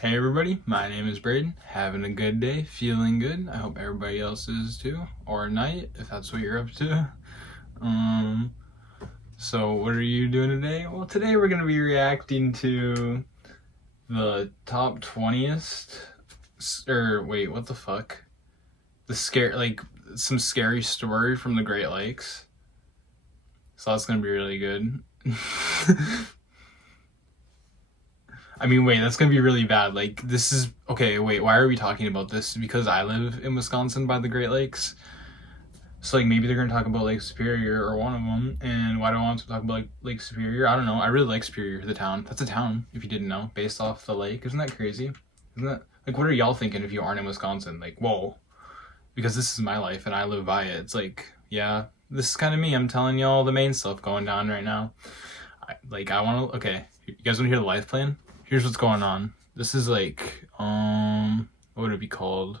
Hey everybody, my name is Braden, having a good day, feeling good. I hope everybody else is too, or night, if that's what you're up to. So what are you doing today? Well, today we're going to be reacting to the top 20th, or wait, what the fuck? Some scary story from the Great Lakes. So that's going to be really good. I mean, wait, that's gonna be really bad. Like, this is okay. Wait, why are we talking about this? Because I live in Wisconsin by the Great Lakes, so like maybe they're gonna talk about Lake Superior or one of them. And why do I want to talk about Lake Superior? I don't know. I really like Superior, the town. That's a town, if you didn't know, based off the lake. Isn't that crazy? Isn't that like what are y'all thinking if you aren't in Wisconsin? Like, whoa, because this is my life and I live by it. It's like, yeah, this is kind of me. I'm telling y'all the main stuff going down right now. I want to. Okay, you guys want to hear the life plan? Here's what's going on. This is like, what would it be called?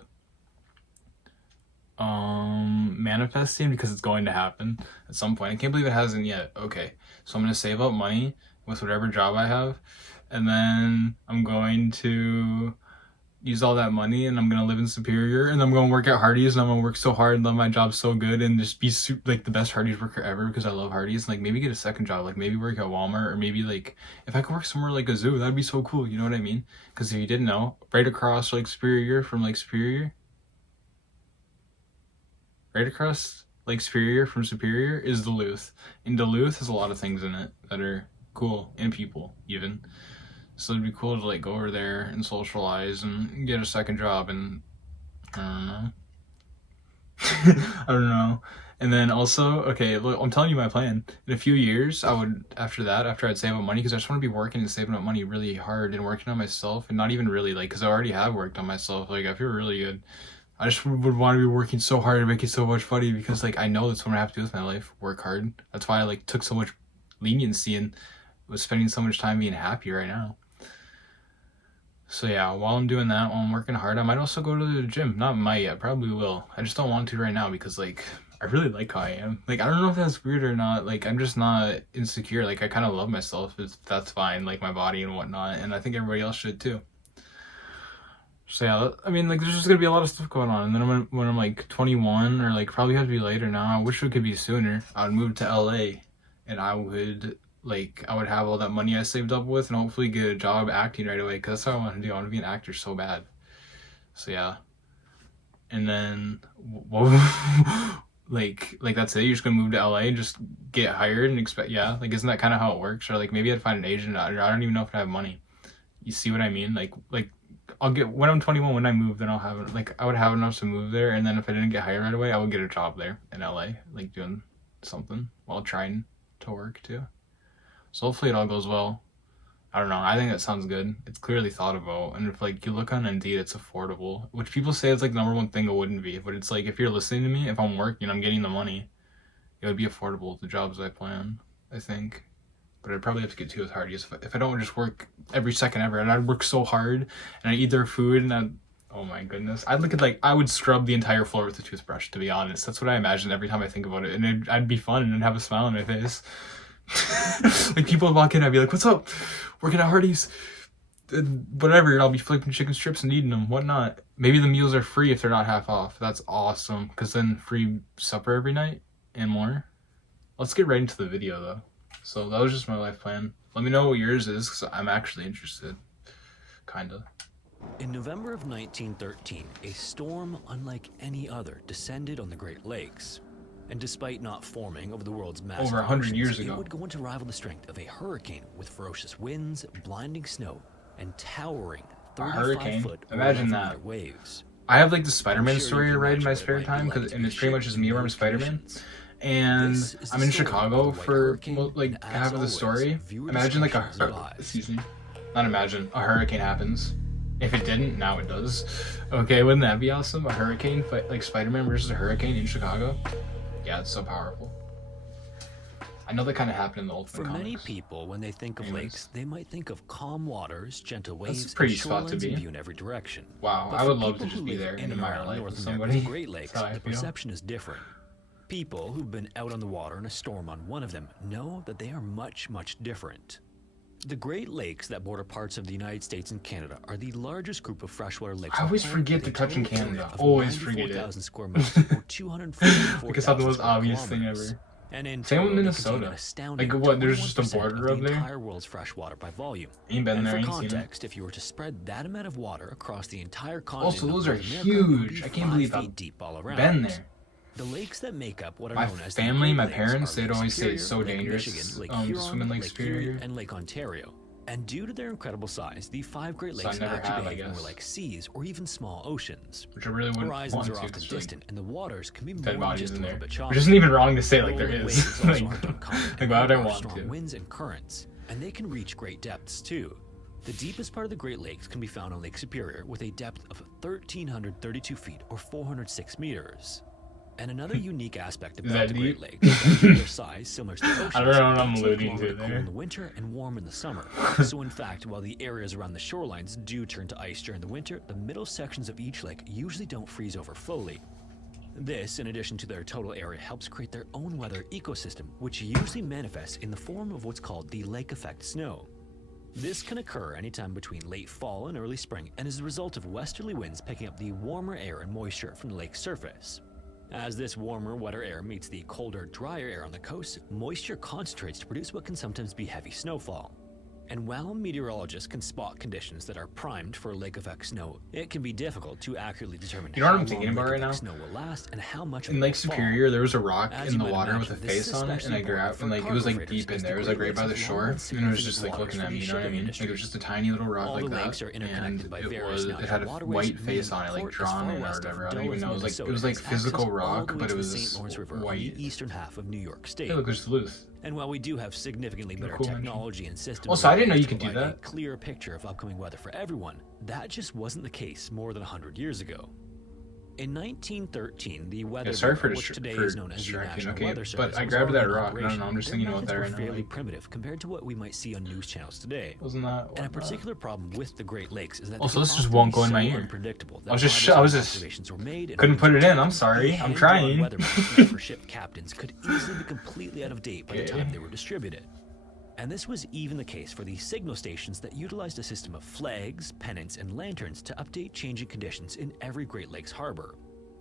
Manifesting, because it's going to happen at some point. I can't believe it hasn't yet. Okay, so I'm gonna save up money with whatever job I have, and then I'm going to use all that money and I'm gonna live in Superior and I'm gonna work at Hardee's and I'm gonna work so hard and love my job so good and just be like the best Hardee's worker ever because I love Hardee's. Like maybe get a second job, like maybe work at Walmart, or maybe like if I could work somewhere like a zoo, that'd be so cool. You know what I mean? Because if you didn't know, right across Lake Superior from Lake Superior, right across Lake Superior from Superior is Duluth, and Duluth has a lot of things in it that are cool, and people even. So it'd be cool to like go over there and socialize and get a second job, and I don't know. I don't know. And then also, okay, look, I'm telling you my plan. In a few years, I would, after I'd save up money, because I just want to be working and saving up money really hard and working on myself, and not even really, like, because I already have worked on myself. Like, I feel really good. I just would want to be working so hard and making so much money, because, like, I know that's what I have to do with my life, work hard. That's why I, like, took so much leniency and was spending so much time being happy right now. So yeah, while I'm doing that, while I'm working hard, I might also go to the gym. Not might, I probably will. I just don't want to right now because like I really like how I am. Like I don't know if that's weird or not. Like I'm just not insecure. Like I kind of love myself. That's fine. Like my body and whatnot, and I think everybody else should too. So yeah, I mean like there's just gonna be a lot of stuff going on. And then when I'm like 21 or like probably have to be later now. I wish it could be sooner. I would move to LA, and I would have all that money I saved up with and hopefully get a job acting right away, because that's what I want to do. I want to be an actor so bad. So yeah. And then like that's it. You're just gonna move to LA and just get hired and expect, yeah, like isn't that kind of how it works? Or like maybe I'd find an agent. I don't even know if I have money. You see what I mean? Like I'll get, when I'm 21, when I move, then I'll have like I would have enough to move there, and then if I didn't get hired right away, I would get a job there in LA, like doing something while trying to work too. So hopefully it all goes well. I don't know. I think that sounds good. It's clearly thought about. And if like you look on Indeed, it's affordable, which people say is like the number one thing it wouldn't be. But it's like if you're listening to me, if I'm working, I'm getting the money, it would be affordable, the jobs I plan, I think. But I'd probably have to get to it hard. If I don't just work every second ever, and I'd work so hard, and I eat their food, and oh my goodness, I'd look at like I would scrub the entire floor with a toothbrush. To be honest, that's what I imagine every time I think about it, and I'd be fun and have a smile on my face. Like people would walk in, I'd be like, "What's up? Working at Hardee's, whatever." And I'll be flipping chicken strips and eating them, whatnot. Maybe the meals are free if they're not half off. That's awesome, because then free supper every night and more. Let's get right into the video though. So that was just my life plan. Let me know what yours is, because I'm actually interested, kinda. In November of 1913, a storm unlike any other descended on the Great Lakes. And despite not forming over the world's massive over 100 oceans, years ago, it would go on to rival the strength of a hurricane with ferocious winds, blinding snow, and towering 35-foot imagine that waves. I have like the Spider-Man story to write in my spare time, and it's pretty much just me where I'm Spider-Man. And I'm in Chicago for like half of the story. Imagine like a hurricane happens. If it didn't, now it does. Okay, wouldn't that be awesome? A hurricane fight, like Spider-Man versus a hurricane in Chicago. Yeah, it's so powerful. I know that kind of happened in the Ultimate Comics. For many people, when they think of lakes, they might think of calm waters, gentle waves, that's a pretty and spot to be. View in every direction. Wow, But I would for love to people just who be live there in and admire life North with America's somebody. Great Lakes, the perception is different. People who've been out on the water in a storm on one of them know that they are much, much different. The Great Lakes that border parts of the United States and Canada are the largest group of freshwater lakes. I always forget to touch in Canada. Always forget it. Square miles, or 244,000 Because that's the most square obvious thing kilometers. ever. And in Same with total, they Minnesota. contain an astounding Like what? There's just a 21% border of up the there. entire world's freshwater by volume. Ain't been And there. for Ain't seen it. context, if you were to spread that amount of water across the entire continent, Also, those of are North America, it would be huge. I can't 5 believe feet I've deep all around. been there. The lakes that make up what are My known as the family, Great my Lakes parents, are they'd Lake always say Superior, it's so Lake dangerous Michigan, Lake to Huron, swim in Lake Lake Superior. Erie, and Lake Ontario. And due to their incredible size, the 5 Great So I Lakes never actually have, I behave more guess. like seas or even small oceans. Which I really wouldn't Horizons want are to. often 'Cause, like, distant, and the waters can be more dead than bodies just a in little there. bit choppy. Which isn't even wrong to say like there Rolling is. waves also like, aren't uncommon, like and why would I there are want strong to? winds and currents, and they can reach great depths too. The deepest part of the Great Lakes can be found on Lake Superior with a depth of 1,332 feet or 406 meters. And another unique aspect Is about that the deep? Great Lakes is that their size, similar to the oceans, I don't know what I'm makes it alluding longer to cool there. in the winter and warm in the summer. So in fact, while the areas around the shorelines do turn to ice during the winter, the middle sections of each lake usually don't freeze over fully. This, in addition to their total area, helps create their own weather ecosystem, which usually manifests in the form of what's called the lake effect snow. This can occur anytime between late fall and early spring and is the result of westerly winds picking up the warmer air and moisture from the lake's surface. As this warmer, wetter air meets the colder, drier air on the coast, moisture concentrates to produce what can sometimes be heavy snowfall. And while meteorologists can spot conditions that are primed for lake effect snow, it can be difficult to accurately determine You know what how I'm thinking long about lake right effect now? snow will last and how much of In it Lake will fall. Superior, there was a rock As in you the might water with a imagine, this face is on it, and I especially grabbed, important and like for it was cargo like freighters deep in as there. It was the like Great right by the Lakes have shore, long and it was significant just like waters looking for at the me. You know what I shipping mean? Like industry. it was just a tiny little rock All like the that, lakes are interconnected and by it various was it natural had a waterways, white making face on it, like port as drawn far in or west of whatever. I don't Duluth, even know. It was like Minnesota, like as physical access all rock, the way but to it the was St. Lawrence River on white. the eastern half of New York State. Hey, look, there's Duluth. And while we do have significantly better cool mention. technology and systems, Also, I didn't know to you could do provide a that. clear picture of upcoming weather for everyone, that just wasn't the case more than 100 years ago. In 1913, the Weather Sorry Bureau, for which today for is known as the distracting. National Okay, Weather but Service, I was grabbed that already in rock. I don't know. I'm just operation. thinking Their about that methods right were now. fairly Like, primitive compared to what we might see on news channels today. wasn't that? And a What, particular problem with the Great Lakes is that Also, they this can just often won't be go in my so ear. unpredictable that I was by just- the I time was just- observations were made and couldn't put it in. taken, I'm sorry. the I'm hand-drawn trying. weather maps made for ship captains could easily be completely out of date by the Okay. time they were distributed. And this was even the case for the signal stations that utilized a system of flags, pennants, and lanterns to update changing conditions in every Great Lakes harbor.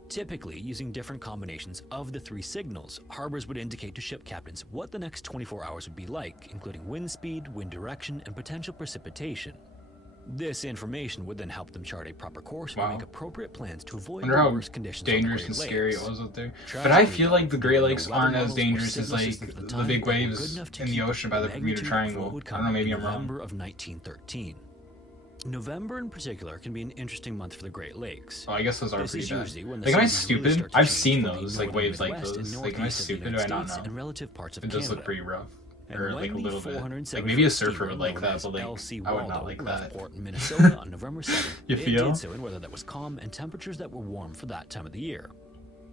Typically, using different combinations of the 3 signals, harbors would indicate to ship captains what the next 24 hours would be like, including wind speed, wind direction, and potential precipitation. This information would then help them chart a proper course and Wow. make appropriate plans to avoid Wonder the how worst conditions on the dangerous Great and scary Lakes. it was out there. But I Tragically, feel though, like the Great there were no Lakes weather aren't as models or dangerous as signal like systems at the the time big that were good waves enough to in the keep ocean by the magnitude Bermuda of what Triangle. would I come don't know, maybe in I'm wrong. November of 1913. November in particular can be an interesting month for the Great Lakes. Oh, I guess those are This pretty is bad. usually when the Like, am I seasons really stupid? start to I've change seen for the those, like northern waves like Midwest and those. Like, am I northeast of the stupid? Do I United not States know? and relative parts of It does Canada. look pretty rough. And Or when like a the little bit. 407 Like maybe a foot surfer steamer would like known that, as but like LC I would not Waldo like left that. port in Minnesota on November 7th. You it feel? did so in weather that was calm and temperatures that were warm for that time of the year.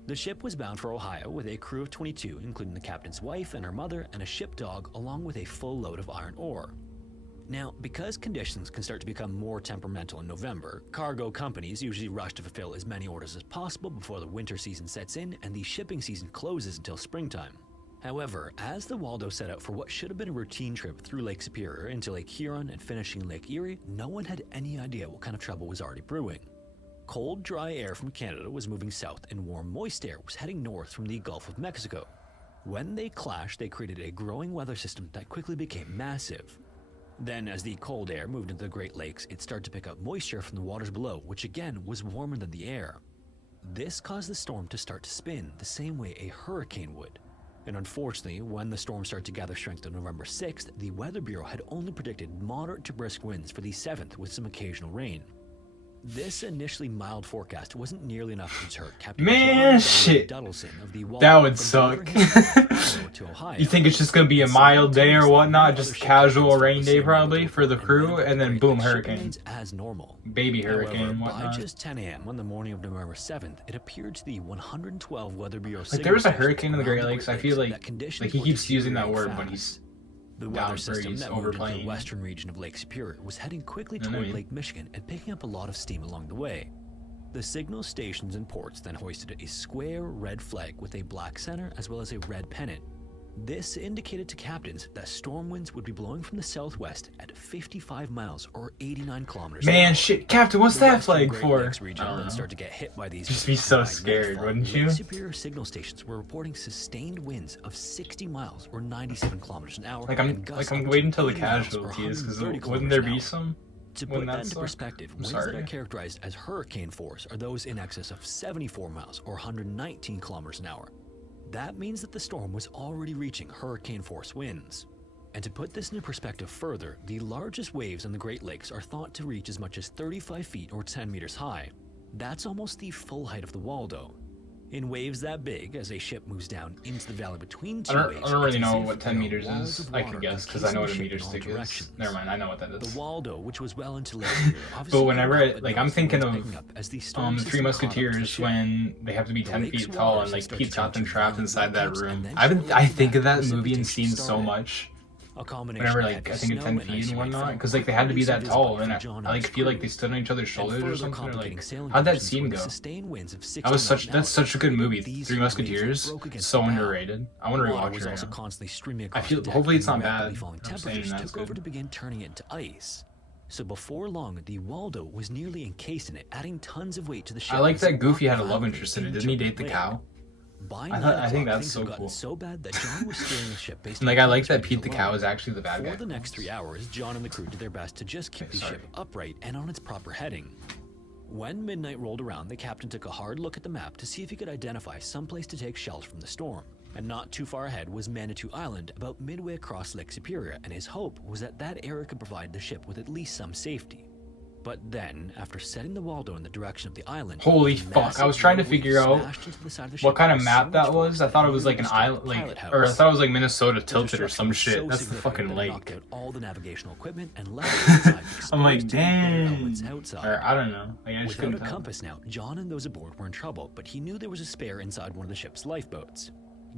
The ship was bound for Ohio with a crew of 22, including the captain's wife and her mother and a ship dog, along with a full load of iron ore. Now, because conditions can start to become more temperamental in November, cargo companies usually rush to fulfill as many orders as possible before the winter season sets in and the shipping season closes until springtime. However, as the Waldo set out for what should have been a routine trip through Lake Superior into Lake Huron and finishing in Lake Erie, no one had any idea what kind of trouble was already brewing. Cold, dry air from Canada was moving south and warm, moist air was heading north from the Gulf of Mexico. When they clashed, they created a growing weather system that quickly became massive. Then, as the cold air moved into the Great Lakes, it started to pick up moisture from the waters below, which again was warmer than the air. This caused the storm to start to spin the same way a hurricane would. And unfortunately, when the storm started to gather strength on November 6th, the Weather Bureau had only predicted moderate to brisk winds for the 7th with some occasional rain. This initially mild forecast wasn't nearly enough to deter Captain Man, John shit. Duddleson of the Waldo That would from suck. delivering his cargo to Ohio. You think it's just gonna be a mild day or whatnot, just casual rain day probably for the crew, and then boom, hurricane. As normal. Baby However, hurricane and by whatnot. just 10 a.m. on the morning of November 7th, it appeared to the 112 Weather Bureau Like there was a signal hurricane in the stations Great around Lakes. I feel that like conditions he were keeps using that deteriorating word when fast. he's The down weather where system he's that moved into the overplaying. western region of Lake Superior was heading quickly You know what I toward mean? Lake Michigan and picking up a lot of steam along the way. The signal stations and ports then hoisted a square red flag with a black center as well as a red pennant. This indicated to captains that storm winds would be blowing from the southwest at 55 miles or 89 kilometers. Man, shit, Captain, what's that flag for? Region then start to get hit by these. Just be so scared, wouldn't you? Superior signal stations were reporting sustained winds of 60 miles or 97 kilometers an hour. Like I'm waiting till the casualties, because wouldn't there be some? To put that into perspective, winds that are characterized as hurricane force are those in excess of 74 miles or 119 kilometers an hour. That means that the storm was already reaching hurricane force winds. And to put this into perspective further, the largest waves in the Great Lakes are thought to reach as much as 35 feet or 10 meters high. That's almost the full height of the Waldo. In waves that big, as a ship moves down into the valley between two waves, I don't really know what 10 meters is. I can guess because I know what a meter stick is. Never mind, I know what that is. The Waldo, which was well into Lake Superior, but whenever, I'm thinking of the Three Musketeers when they have to be 10 feet tall and like Pete's got them trapped inside that room. I think of that movie and scene so much. Whenever I think of 10 feet and whatnot, because they had to be that tall, and I feel like they stood on each other's shoulders or something. Or how'd that scene go? That's such a good movie. Three Musketeers, so underrated. I want to rewatch it right now. I feel hopefully it's not bad. I'm saying that's good. To begin turning it into ice. So before long, the Waldo was nearly encased in it, adding tons of weight to the ship. I like that Goofy had a love interest in it. Didn't he date the cow? I think that's so cool. So bad that John was steering the ship based I like that Pete the cow is actually the bad guy. For the next 3 hours, John and the crew did their best to just keep the ship upright and on its proper heading. When midnight rolled around, the captain took a hard look at the map to see if he could identify some place to take shells from the storm. And not too far ahead was Manitou Island, about midway across Lake Superior, and his hope was that that area could provide the ship with at least some safety. But then, after setting the Waldo in the direction of the island... Holy fuck, I was trying to figure out what kind of map that was. I thought it was like an island, or I thought it was like Minnesota tilted or some shit. That's the fucking lake. All the navigational equipment and left I'm like, damn. Or, I don't know. I just couldn't Without a tell. compass now, John and those aboard were in trouble, but he knew there was a spare inside one of the ship's lifeboats.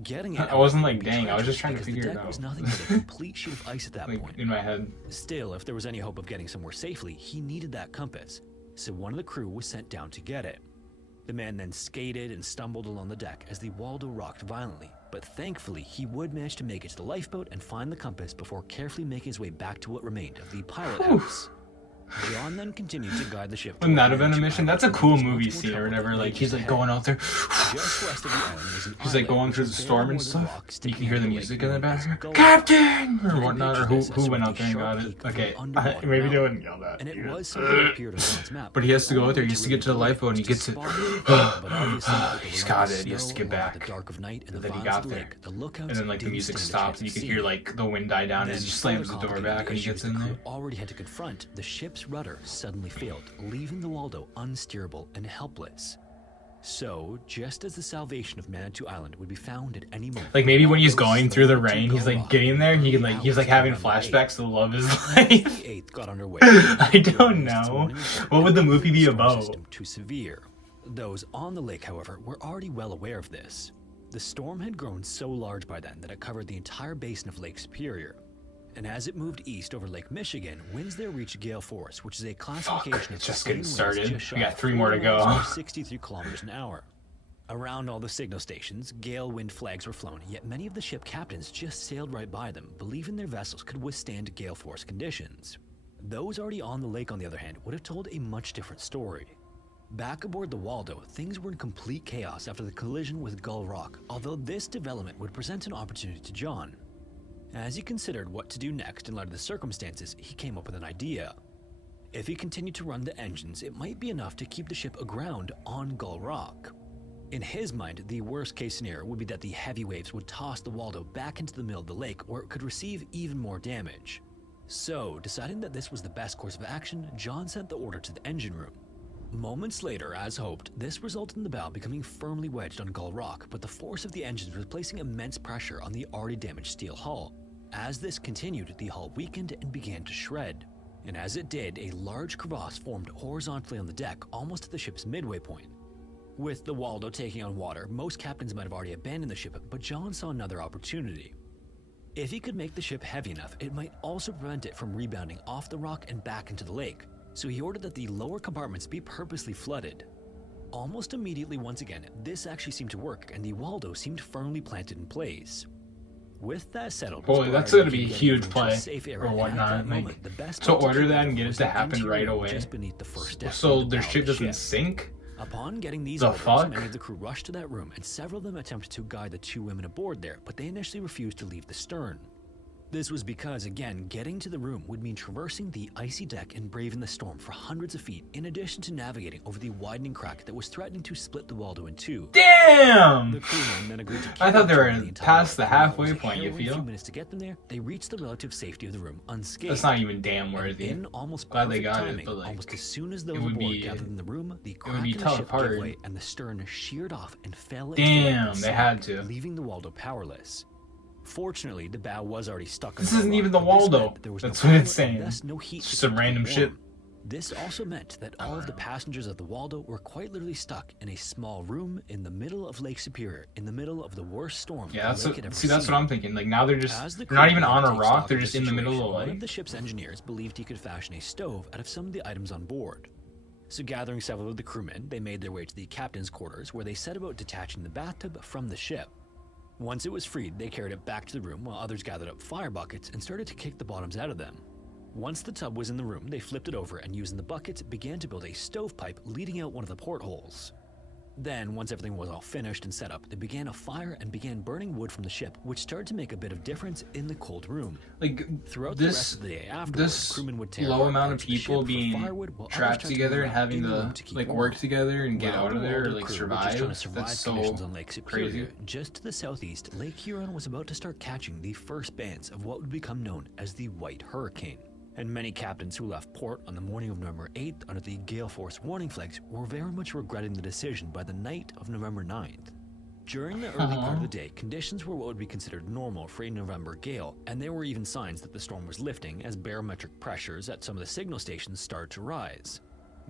Getting it I wasn't like, dang, I was just trying to figure it out. Was nothing but a complete sheet of ice at that point. In my head. Still, if there was any hope of getting somewhere safely, he needed that compass. So one of the crew was sent down to get it. The man then skated and stumbled along the deck as the Waldo rocked violently, but thankfully he would manage to make it to the lifeboat and find the compass before carefully making his way back to what remained of the pilot house. John then continued to guide the ship. Wouldn't that have been a mission? That's a cool movie scene or whatever. Like he's like going out there. He's like going through the storm and stuff. You can hear the music in the background. Captain! Or whatnot. Or who went out there and got it? Okay, maybe they wouldn't yell that. But he has to go out there. He has to get to the lifeboat and he gets it. He's got it. He has to get back. And then he got there. And then like the music stops and you can hear like the wind die down as he slams the door back and he gets in there. Already had to confront the ship's rudder suddenly failed, leaving the Waldo unsteerable and helpless. So, just as the salvation of Manitou Island would be found at any moment, like maybe when he's going through the rain, he's like getting there. He's like having flashbacks to the love of his life. Got underway. I don't know. What would the movie be about? Too severe. Those on the lake, however, were already well aware of this. The storm had grown so large by then that it covered the entire basin of Lake Superior. And as it moved east over Lake Michigan, winds there reached gale force, which is a classification of just getting started. We got 3 more to go. 63 kilometers an hour. Around all the signal stations, gale wind flags were flown, yet many of the ship captains just sailed right by them, believing their vessels could withstand gale force conditions. Those already on the lake, on the other hand, would have told a much different story. Back aboard the Waldo, things were in complete chaos after the collision with Gull Rock, although this development would present an opportunity to John. As he considered what to do next in light of the circumstances, he came up with an idea. If he continued to run the engines, it might be enough to keep the ship aground on Gull Rock. In his mind, the worst case scenario would be that the heavy waves would toss the Waldo back into the middle of the lake, where it could receive even more damage. So, deciding that this was the best course of action, John sent the order to the engine room. Moments later, as hoped, this resulted in the bow becoming firmly wedged on Gull Rock, but the force of the engines was placing immense pressure on the already damaged steel hull. As this continued, the hull weakened and began to shred. And as it did, a large crevasse formed horizontally on the deck, almost at the ship's midway point. With the Waldo taking on water, most captains might have already abandoned the ship, but John saw another opportunity. If he could make the ship heavy enough, it might also prevent it from rebounding off the rock and back into the lake. So he ordered that the lower compartments be purposely flooded. Almost immediately once again, this actually seemed to work and the Waldo seemed firmly planted in place. With that settled, Boy, that's Squire gonna be a began huge getting into play safe area, or and at whatnot. that Like, moment, the best to part order keep that them and get it was to the happen right interior away. just beneath the first deck So of the their bow of ship the doesn't ship. sink? Upon getting these The orders, fuck? many of the crew rushed to that room, and several of them attempted to guide the 2 women aboard there, but they initially refused to leave the stern. This was because, again, getting to the room would mean traversing the icy deck and braving the storm for hundreds of feet, in addition to navigating over the widening crack that was threatening to split the Waldo in two. The Damn! crewmen then agreed to I thought they were the entire past way, the and while it halfway was a point, you harrowing few feel? minutes to get them there, they reached the relative safety of the room unscathed. That's not even damn And worthy. in almost Glad they perfect got timing, it, but like, almost as soon as those it would aboard be gathered in the room, the it crack would be in the tough ship hard. gave way and the stern sheared off and fell into the Damn, lake they had to. leaving the Waldo powerless. Fortunately, the bow was already stuck. This on isn't even the rock, but this Waldo. meant that there was That's no what power it's saying. and thus no heat It's to just a keep them random warm. ship. This also meant that all of the passengers of the Waldo were quite literally stuck in a small room in the middle of Lake Superior, in the middle of the worst storm Yeah, the that's lake had ever see, that's seen. what I'm thinking. Like now they're As the they're not crew even began on to a take rock. stock They're of just the in the middle of the situation, one lake. of the ship's engineers believed he could fashion a stove out of some of the items on board. So gathering several of the crewmen, they made their way to the captain's quarters, where they set about detaching the bathtub from the ship. Once it was freed, they carried it back to the room while others gathered up fire buckets and started to kick the bottoms out of them. Once the tub was in the room, they flipped it over and using the buckets began to build a stovepipe leading out one of the portholes. Then, once everything was all finished and set up, they began a fire and began burning wood from the ship, which started to make a bit of difference in the cold room. Like Throughout the rest of the day afterwards, this crewmen would tear low apart amount of parts the people ship for being firewood, while others trapped tried to together move and around having in the to room to keep like warm. work together and get While out of the there or Waldo like crew were just trying to survive. survive That's so conditions on Lake Superior, crazy. just to the southeast, Lake Huron was about to start catching the first bands of what would become known as the White Hurricane. And many captains who left port on the morning of November 8th under the gale force warning flags were very much regretting the decision by the night of November 9th. During the early part of the day, conditions were what would be considered normal for a November gale, and there were even signs that the storm was lifting as barometric pressures at some of the signal stations started to rise.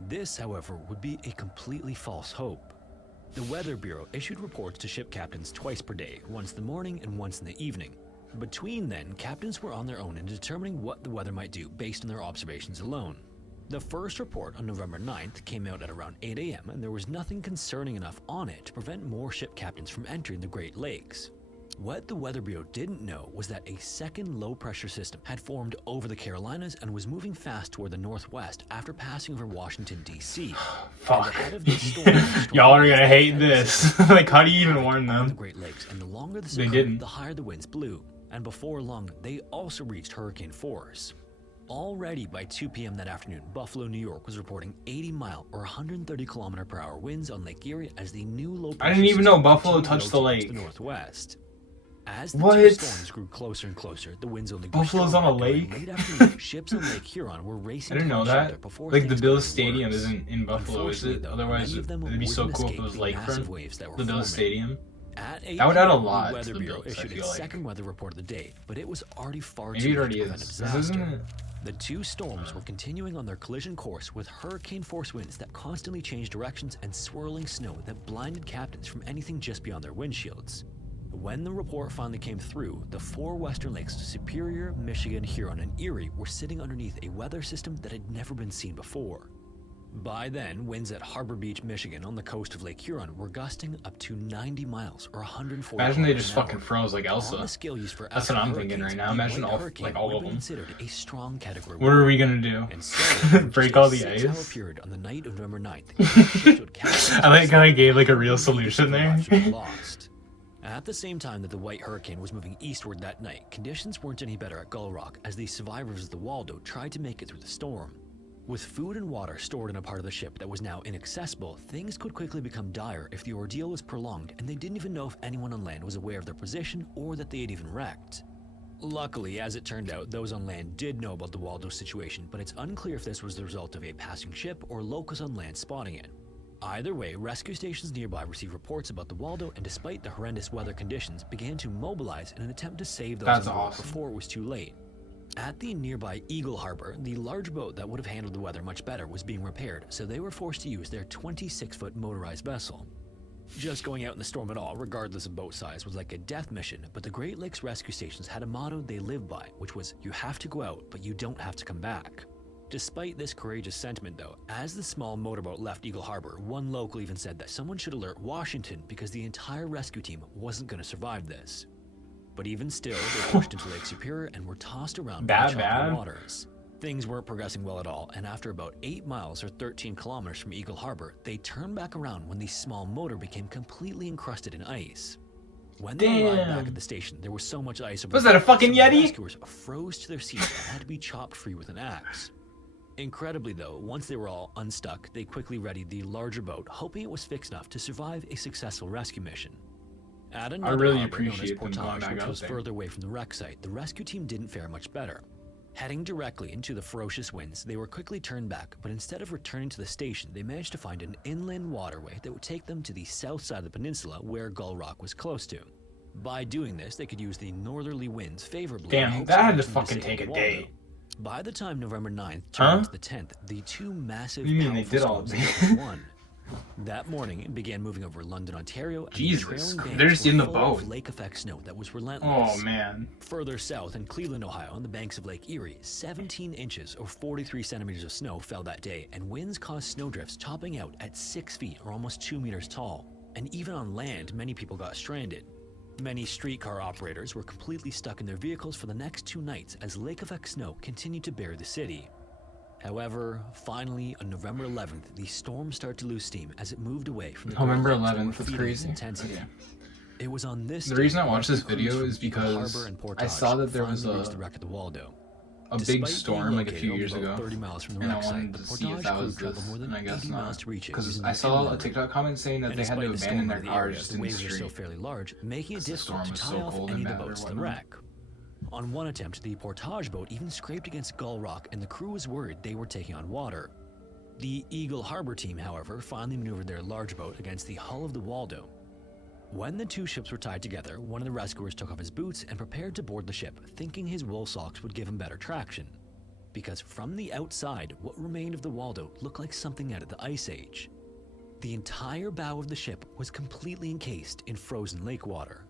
This, however, would be a completely false hope. The Weather Bureau issued reports to ship captains twice per day, once in the morning and once in the evening. Between then, captains were on their own in determining what the weather might do based on their observations alone. The first report on November 9th came out at around 8 a.m. and there was nothing concerning enough on it to prevent more ship captains from entering the Great Lakes. What the Weather Bureau didn't know was that a second low-pressure system had formed over the Carolinas and was moving fast toward the northwest after passing over Washington, D.C. Fuck. And ahead of this storm, the storm Y'all are was gonna the hate heaviest this. Like, how do you even warn on the them? Great Lakes, and the longer this They occurred, didn't. the higher the winds blew. And before long, they also reached hurricane force. Already by 2 p.m. that afternoon, Buffalo, New York was reporting 80-mile or 130-kilometer-per-hour winds on Lake Erie as the new low pressure I didn't even know system Buffalo continued to touched the rotate to lake. the northwest. As the What? two storms grew closer and closer, the winds only grew Buffalo's stronger, on a and lake? late afternoon, ships on Lake Huron were I racing didn't know towards each other that. before Like the things Bills got Stadium worse. isn't in Buffalo, is Unfortunately, it? though, Otherwise, many of them it'd be so wouldn't cool if escape it was the lakefront. massive waves that were The Bills forming. Stadium. At 8 That would add a p.m., lot the to Weather the Bureau Bills, I issued feel its like. second weather report of the day, but it was already far Maybe too it late already to prevent a is. This disaster. isn't it? The two storms were continuing on their collision course with hurricane-force winds that constantly changed directions and swirling snow that blinded captains from anything just beyond their windshields. When the report finally came through, the 4 western lakes, Superior, Michigan, Huron, and Erie, were sitting underneath a weather system that had never been seen before. By then, winds at Harbor Beach, Michigan, on the coast of Lake Huron, were gusting up to 90 miles or 140 Imagine they kilometers just an fucking hour. froze like On Elsa. the scale used for That's what I'm actual thinking right hurricanes, now. the Imagine White all Hurricane like all would of be them. considered a strong category What are 1. we gonna do? Instead, Break just all a the 6-hour ice? period on the night of November 9th, ships would capsize I like how he gave like a and real solution there. lives would be lost. At the same time that the White Hurricane was moving eastward that night, conditions weren't any better at Gull Rock as the survivors of the Waldo tried to make it through the storm. With food and water stored in a part of the ship that was now inaccessible, things could quickly become dire if the ordeal was prolonged and they didn't even know if anyone on land was aware of their position or that they had even wrecked. Luckily, as it turned out, those on land did know about the Waldo situation, but it's unclear if this was the result of a passing ship or locals on land spotting it. Either way, rescue stations nearby received reports about the Waldo and despite the horrendous weather conditions, began to mobilize in an attempt to save those That's on board awesome. before it was too late. At the nearby Eagle Harbor, the large boat that would have handled the weather much better was being repaired, so they were forced to use their 26-foot motorized vessel. Just going out in the storm at all, regardless of boat size, was like a death mission, but the Great Lakes rescue stations had a motto they lived by, which was, "You have to go out, but you don't have to come back." Despite this courageous sentiment though, as the small motorboat left Eagle Harbor, one local even said that someone should alert Washington because the entire rescue team wasn't going to survive this. But even still, they pushed into Lake Superior and were tossed around by Bad, the choppy bad. waters. Things weren't progressing well at all, and after about 8 miles or 13 kilometers from Eagle Harbor, they turned back around when the small motor became completely encrusted in ice. When they arrived back at the station, there was so much ice over Was that a fucking the Yeti? rescuers froze to their seats and had to be chopped free with an axe. Incredibly though, once they were all unstuck, they quickly readied the larger boat, hoping it was fixed enough to survive a successful rescue mission. At another really harbor known as appreciate them going Portage, back which out was there. further away from the wreck site, the rescue team didn't fare much better. Heading directly into the ferocious winds, they were quickly turned back, but instead of returning to the station, they managed to find an inland waterway that would take them to the south side of the peninsula where Gull Rock was close to. By doing this, they could use the northerly winds favorably. in Damn, hopes that of had to reaching the fucking city take of a Waldo. day. By the time November 9th Huh? turned to the 10th, the two massive What do you mean they powerful did all storms this? had won. That morning, it began moving over London, Ontario, and Jesus, the trailing bands they're just were in the full boat. of lake-effect snow that was relentless. Oh man. Further south in Cleveland, Ohio, on the banks of Lake Erie, 17 inches or 43 centimeters of snow fell that day, and winds caused snowdrifts topping out at 6 feet or almost 2 meters tall. And even on land, many people got stranded. Many streetcar operators were completely stuck in their vehicles for the next 2 nights as lake-effect snow continued to bury the city. However, finally, on November 11th, the storm started to lose steam as it moved away from the Great November Lakes that 11th, were that's feeding its crazy. intensity. Okay. It was on this The day reason I that watched this rescue crews video from is Eagle because Harbor and I Portage saw that there was finally reached the wreck of the Waldo. a big Despite being storm like a located few only years about ago, 30 miles from the and I wreck site, wanted the to see if Portage that crew was traveled this, more than and I guess 80 miles not. to reach it Because using I their saw a inland TikTok comment saying that and they had to despite the abandon storm their over the cars area, just the in the waves were still street. fairly large, making it The difficult storm to was tie so off cold any and of the bad or boats to the whatnot. wreck. On one attempt, the Portage boat even scraped against Gull Rock, and the crew was worried they were taking on water. The Eagle Harbor team, however, finally maneuvered their large boat against the hull of the Waldo. When the two ships were tied together, one of the rescuers took off his boots and prepared to board the ship, thinking his wool socks would give him better traction. Because from the outside, what remained of the Waldo looked like something out of the Ice Age. The entire bow of the ship was completely encased in frozen lake water.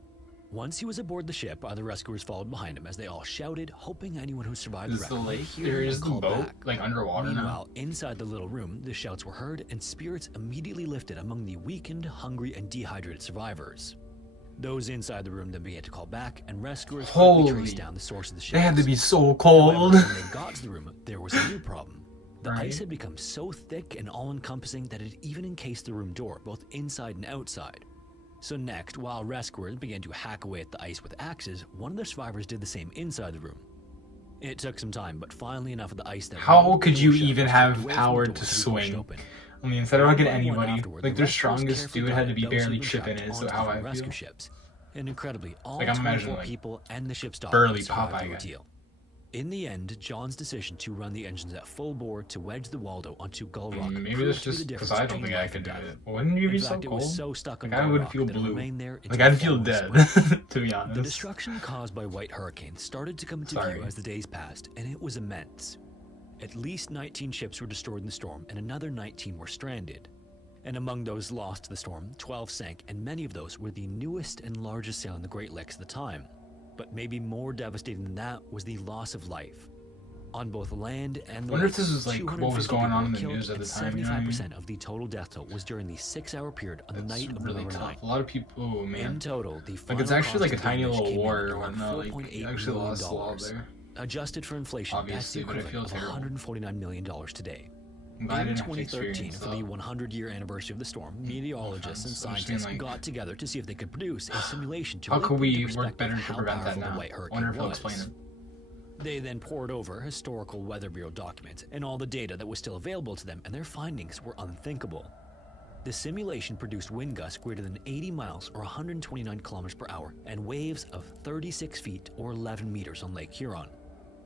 Once he was aboard the ship, other rescuers followed behind him as they all shouted, hoping anyone who survived Is the the wreck would lake hear there and is the call boat back. like underwater now? Meanwhile, inside the little room, the shouts were heard and spirits immediately lifted among the weakened, hungry, and dehydrated survivors. Those inside the room then began to call back, and rescuers quickly Holy, traced down the source of the ship. they had to be so However, cold. when they got to the room, there was a new problem. The Right. ice had become so thick and all-encompassing that it even encased the room door, both inside and outside. So next, while rescuers began to hack away at the ice with axes, one of the survivors did the same inside the room. It took some time, but finally enough of the ice that How remained could in the you ship even was have stripped away power from the to door be pushed swing? open. I mean, if they don't get One by one anybody, afterward, like the their rescuers strongest carefully dude had to guided be those who'd barely been chipping trapped in, is onto how different I rescue feel. ships. And incredibly, all Like, I'm 24 imagining, like, people and the ship's dock burly survived Popeye the guy. ordeal. In the end, John's decision to run the engines at full bore to wedge the Waldo onto Gull Rock Maybe proved that's to be just the because difference I don't between think I life could do and death. it. Wouldn't you be In so fact, it was cold? so stuck on Like I Gull would Rock feel that it blue. remained there Like until I'd feel fall dead, and spring. to be The honest. destruction caused by White Hurricane started to come into Sorry. view as the days passed, and it was immense. At least 19 ships were destroyed in the storm, and another 19 were stranded. And among those lost to the storm, 12 sank, and many of those were the newest and largest sail in the Great Lakes at the time. But maybe more devastating than that was the loss of life. On both land and the I wonder if lakes, this was like what 250 was going people on were in the killed, news at and the time. You know what I mean? 75% of the total death toll was during the 6-hour period on the That's night of really November tough. 9th. A lot of people. Oh In man. total, the Like final it's actually like a cost of tiny damage little came in war at or around whatnot. Like $4.8 you actually million. lost a lot there. Adjusted for inflation, that's the Obviously, but I equivalent feel of terrible. $149 million today. I'm glad I In didn't have to 2013, experience for the 100-year anniversary of the storm, meteorologists and offense. I'm just scientists saying, like, got together to see if they could produce a simulation to How really could put we into work better perspective to how prevent that powerful the now? White I Hurricane wonder if he'll was. explain it. They then pored over historical Weather Bureau documents and all the data that was still available to them, and their findings were unthinkable. The simulation produced wind gusts greater than 80 miles or 129 kilometers per hour and waves of 36 feet or 11 meters on Lake Huron.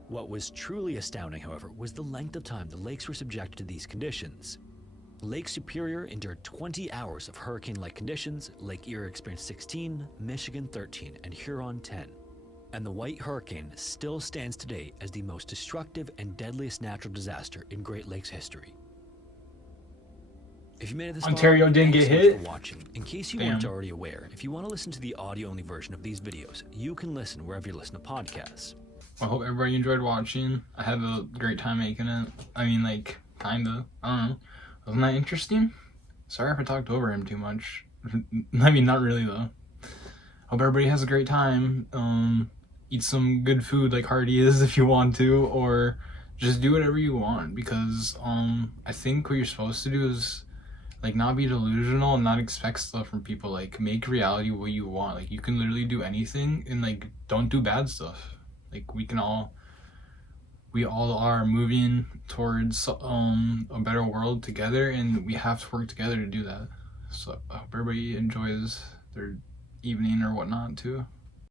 What was truly astounding, however, was the length of time the lakes were subjected to these conditions. Lake Superior endured 20 hours of hurricane-like conditions, Lake Erie experienced 16, Michigan 13, and Huron 10. And the White Hurricane still stands today as the most destructive and deadliest natural disaster in Great Lakes history. If you made it this Ontario far, didn't thanks get so much hit? for watching. In case you Damn. weren't already aware, if you want to listen to the audio-only version of these videos, you can listen wherever you listen to podcasts. I hope everybody enjoyed watching. I had a great time making it. I mean, like, kinda. I don't know. Wasn't that interesting? Sorry if I talked over him too much. I mean, not really, though. hope everybody has a great time. Eat some good food like Hardee's if you want to, or just do whatever you want, because I think what you're supposed to do is like not be delusional and not expect stuff from people. Like make reality what you want. Like you can literally do anything, and like don't do bad stuff. Like we all are moving towards a better world together, and we have to work together to do that. So I hope everybody enjoys their evening or whatnot too.